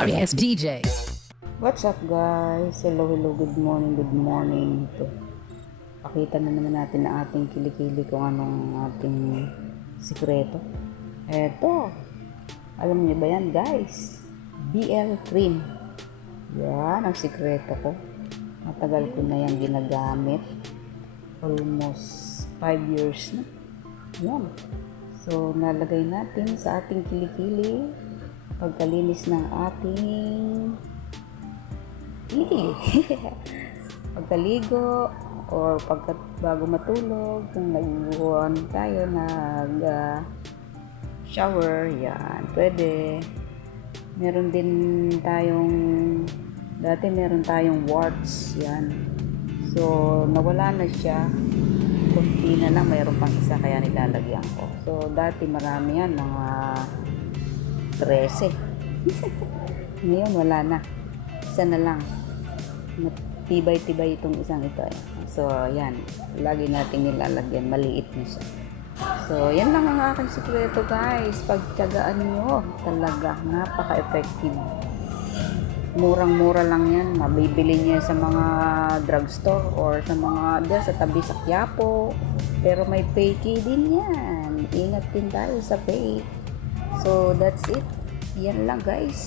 Sorry, DJ. What's up guys? Hello, hello, good morning, good morning. Ito. Pakita na naman natin na ating kilikili kung anong ating sikreto. Eto. Alam niyo ba yan guys? BL cream. Yan ang sikreto ko. Matagal ko na yan ginagamit. Almost 5 years na. Yan. So, nalagay natin sa ating kilikili pagkalinis ng ating kilikili. Pagkaligo or pagka bago matulog, kung nagbuhan tayo, nag ah, shower, yan, pwede. Meron din tayong, dati meron tayong warts, yan. So, nawala na siya. Kunti na lang, mayroon pang isa kaya nilalagyan ko. So, dati marami yan, mga 13. Ngayon, wala na. Isa na lang. Tibay-tibay itong isang ito. Eh. So, yan. Lagi nating nilalagyan. Maliit na siya. So, yan lang ang aking sikreto guys. Pagtyagaan nyo, talaga, napaka-effective. Murang-mura lang yan. Mabibili niya sa mga drugstore or sa mga, diyan, sa tabi sa Quiapo. Pero may fake din yan. Ingat din tayo sa fake. So, that's it. Yan lang guys.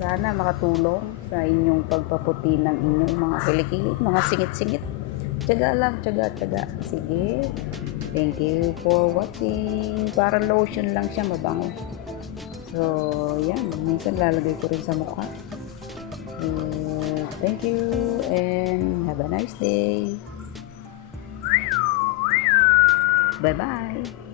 Sana makatulong sa inyong pagpaputi ng inyong mga kilikili, mga singit-singit. Tiyaga lang, tiyaga, tiyaga. Sige. Thank you for watching. Para lotion lang siya, mabango. So, yan. Minsan lalagay ko rin sa mukha. Uh, thank you and have a nice day. Bye-bye.